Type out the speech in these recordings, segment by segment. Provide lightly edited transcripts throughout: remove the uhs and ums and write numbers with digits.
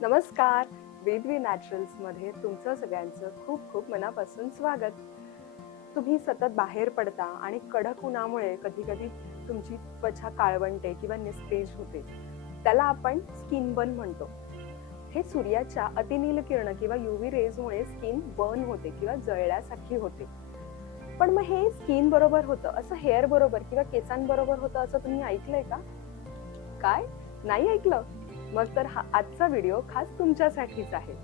नमस्कार. वेदवी नॅचरल्समध्ये तुमचं सगळ्यांचं खूप खूप मनापासून स्वागत. तुम्ही सतत बाहेर पडता आणि कडक उन्हामुळे कधी-कधी तुमची त्वचा काळवंटे किंवा निस्तेज होते. त्याला आपण स्किन बर्न म्हणतो. हे सूर्याच्या अतिनील किरण किंवा यूव्ही रेजमुळे स्किन बर्न होते किंवा जळल्यासारखी होते. पण मग हे स्किन बरोबर होतं, असं हेअर बरोबर किंवा केसांबरोबर होतं असं तुम्ही ऐकलंय का? काय? नाही ऐकलं? मग तर हा आजचा व्हिडिओ खास तुमच्यासाठीच आहे.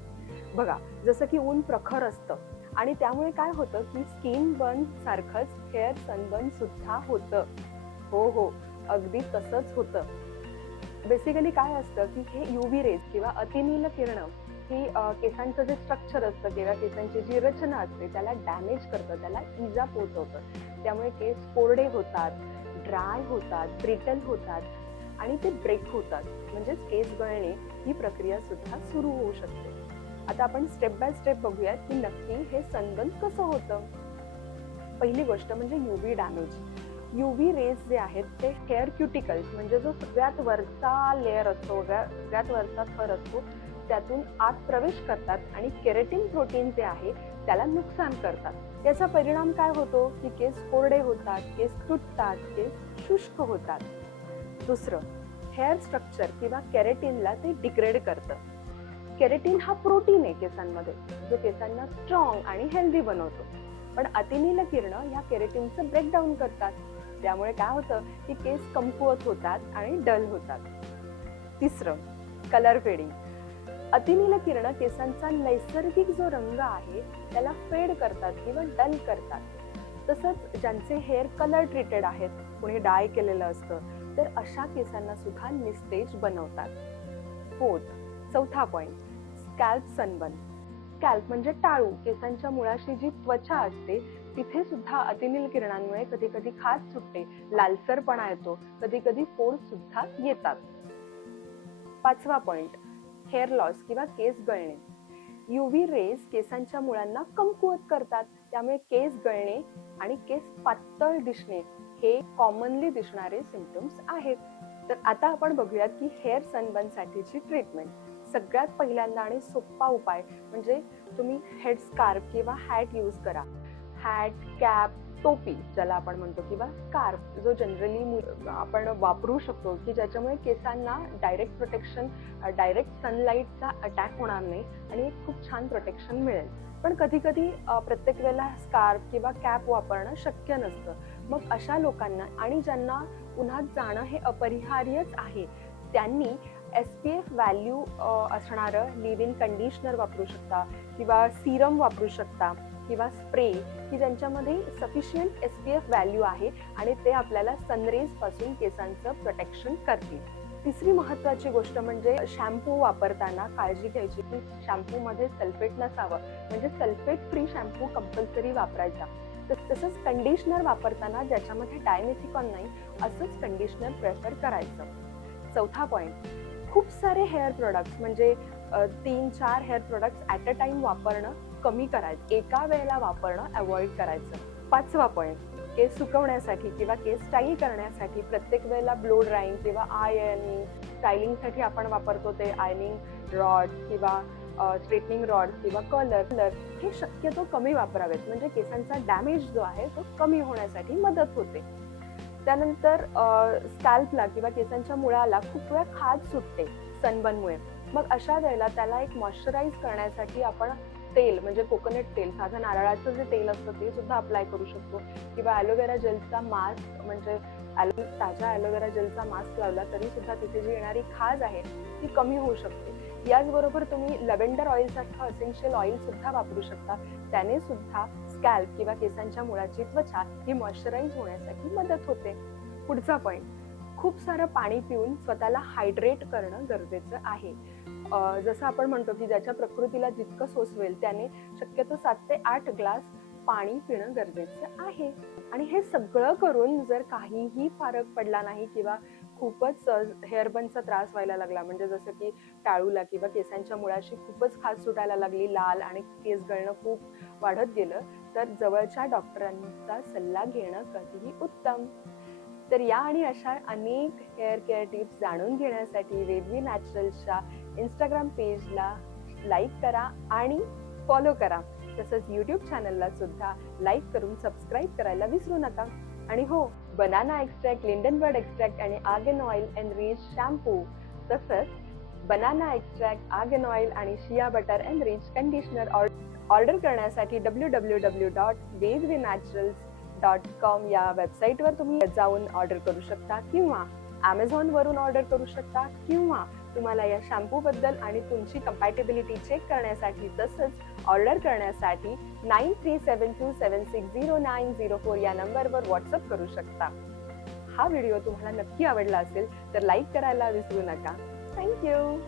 बघा, जसं की ऊन प्रखर असतं आणि त्यामुळे काय होतं की स्किन बर्न सारखंच हेअर सनबर्न सुद्धा होतं. हो, अगदी तसंच होतं. बेसिकली काय असतं की हे यूव्ही रेज किंवा अतिनील किरणं ही केसांचं जे स्ट्रक्चर असतं किंवा केसांची जी रचना असते त्याला डॅमेज करतं, त्याला इजा पोहोचवतं. त्यामुळे केस कोरडे होतात, ड्राय होतात, ब्रिटल होतात आणि ते ब्रेक होतात. म्हणजेच केस गळणे ही प्रक्रिया सुद्धा सुरू होऊ शकते. आता आपण स्टेप बाय स्टेप बघूयात की नक्की हे सनबर्न कसं होतं. पहिली गोष्ट म्हणजे यूव्ही डॅमेज. यूव्ही रेज जे आहेत ते हेअर क्युटिकल्स म्हणजे जो सगळ्यात वरचा लेअर असतो, सगळ्यात वरचा थर असतो, त्यातून आत प्रवेश करतात आणि केराटिन प्रोटीन जे आहे त्याला नुकसान करतात. याचा परिणाम काय होतो की केस कोरडे होतात, केस तुटतात, केस शुष्क होतात. दुसरं, हेअर स्ट्रक्चर किंवा केराटिनला ते डिग्रेड करतं. केराटिन हा प्रोटीन आहे केसांमध्ये, जो केसांना स्ट्रॉंग आणि हेल्दी बनवतो. पण अतिनील किरणं ह्या केराटिनचं ब्रेकडाऊन करतात. त्यामुळे काय होतं की केस कमकुवत होतात आणि डल होतात. तिसरं, कलर फेडिंग. अतिनील किरणं केसांचा नैसर्गिक जो रंग आहे त्याला फेड करतात किंवा डल करतात. तसंच ज्यांचे हेअर कलर ट्रीटेड आहेत, कुणी डाय केलेलं असतं, तर अशा केसांना सुद्धा निस्तेज बनवतात. चौथा पॉइंट, स्कॅल्प सनबर्न. स्कॅल्प म्हणजे टाळू, केसांच्या मुळाशी जी त्वचा असते तिथे सुद्धा अतिनील किरणांमुळे कधी कधी खाज सुटते, लालसरपणा येतो, कधी कधी फोड सुद्धा येतात. पाचवा पॉइंट, हेअर लॉस किंवा केस गळणे. यूव्ही रेज केसांच्या मुळांना कमकुवत करतात, त्यामुळे केस गळणे आणि केस पातळ दिसणे हे कॉमनली दिसणारे सिम्पटम्स आहेत. तर आता आपण बघूयात की हेअर सनबर्न साठीची ट्रीटमेंट. सगळ्यात पहिल्यांदा आणि सोपा उपाय म्हणजे तुम्ही हेड स्कार्फ किंवा हॅट यूज करा. हॅट, कॅप, टोपी ज्याला आपण म्हणतो किंवा स्कार्फ जो जनरली आपण वापरू शकतो की ज्याच्यामुळे केसांना डायरेक्ट प्रोटेक्शन, डायरेक्ट सनलाईटचा अटॅक होणार नाही आणि एक खूप छान प्रोटेक्शन मिळेल. पण कधी कधी प्रत्येक वेळेला स्कार्फ किंवा कॅप वापरणं शक्य नसतं. मग अशा लोकांना आणि ज्यांना उन्हात जाणं हे अपरिहार्यच आहे त्यांनी SPF व्हॅल्यू असणारं लिव्ह इन कंडिशनर वापरू शकता किंवा सिरम वापरू शकता किंवा स्प्रे की ज्यांच्यामध्ये सफिशियंट SPF व्हॅल्यू आहे आणि ते आपल्याला सनरेज पासून केसांचं प्रोटेक्शन करतील. तिसरी महत्त्वाची गोष्ट म्हणजे शॅम्पू वापरताना काळजी घ्यायची की शॅम्पूमध्ये सल्फेट नसावं, म्हणजे सल्फेट फ्री शॅम्पू कंपल्सरी वापरायचा. तसंच कंडिशनर वापरताना ज्याच्यामध्ये डायमेथिकॉन नाही असंच कंडिशनर प्रेफर करायचं. चौथा पॉइंट, खूप सारे हेअर प्रोडक्ट्स म्हणजे 3-4 hair products at a time वापरणं कमी करायचं, एका वेळेला वापरणं अवॉइड करायचं. पाचवा पॉइंट, केस सुकवण्यासाठी किंवा केस स्टाईल करण्यासाठी प्रत्येक वेळेला ब्लो ड्राईंग किंवा आयर्निंग, स्टायलिंगसाठी आपण वापरतो ते आयर्निंग रॉड किंवा स्ट्रेटनिंग रॉड किंवा कलर हे शक्यतो कमी वापरावेत, म्हणजे केसांचा डॅमेज जो आहे तो कमी होण्यासाठी मदत होते. त्यानंतर स्कॅल्पला किंवा केसांच्या मुळाला खूप वेळा खाज सुटते सनबर्नमुळे. मग अशा वेळेला त्याला एक मॉइश्चराईज करण्यासाठी आपण तेल म्हणजे कोकोनट तेल, साधं नारळाचं जे तेल असतं ते सुद्धा अप्लाय करू शकतो किंवा ॲलोवेरा जेलचा मास्क म्हणजे ताज्या ॲलोवेरा जेलचा मास्क लावला तरी सुद्धा तिथे जी येणारी खाज आहे ती कमी होऊ शकते. याचबरोबर तुम्ही लव्हेंडर ऑइल सारखं असेन्शियल ऑइल सुद्धा वापरू शकता. त्याने सुद्धा स्कॅल्प किंवा केसांच्या मुळाची त्वचा ही मॉइश्चराईज होण्यासाठी मदत होते. पुढचा पॉइंट, खूप सारं पाणी पिऊन स्वतःला हायड्रेट करणं गरजेचं आहे. जसं आपण म्हणतो की ज्याच्या प्रकृतीला जितकं सोसवेल त्याने शक्यतो 7 ते 8 ग्लास पाणी पिणं गरजेचं आहे. आणि हे सगळं करून जर काहीही फरक पडला नाही किंवा खूपच हेअरबर्नचा त्रास व्हायला लागला, म्हणजे जसं की टाळूला किंवा केसांच्या मुळाशी खूपच खाज सुटायला लागली, लाल आणि केस गळणं खूप वाढत गेलं, तर जवळच्या डॉक्टरांचा सल्ला घेणं कधीही उत्तम. तर या आणि अशा अनेक हेअर केअर टिप्स जाणून घेण्यासाठी वेदवी नॅचरल्सच्या इंस्टाग्राम पेजला लाईक करा आणि फॉलो करा. तसंच यूट्यूब चॅनलला सुद्धा लाईक करून सबस्क्राईब करायला विसरू नका. आणि हो, बनाना एक्स्ट्रॅक्ट, लिंडनबर्ड एक्स्ट्रॅक्ट आणि आर्गन ऑइल एनरिच शॅम्पू, तसंच बनाना एक्स्ट्रॅक्ट, आर्गन ऑइल आणि shea butter enrich conditioner order करण्यासाठी www.vedvinaturals.com या वेबसाईटवर तुम्ही जाऊन ऑर्डर करू शकता किंवा Amazon वरून ऑर्डर करू शकता, किंवा तुम्हाला या शॅम्पू बद्दल आणि तुमची कंपॅटेबिलिटी चेक करण्यासाठी तसंच ऑर्डर करण्यासाठी 9372760904 या नंबरवर व्हॉट्सअप करू शकता. हा व्हिडिओ तुम्हाला नक्की आवडला असेल तर लाईक करायला विसरू नका. थँक्यू.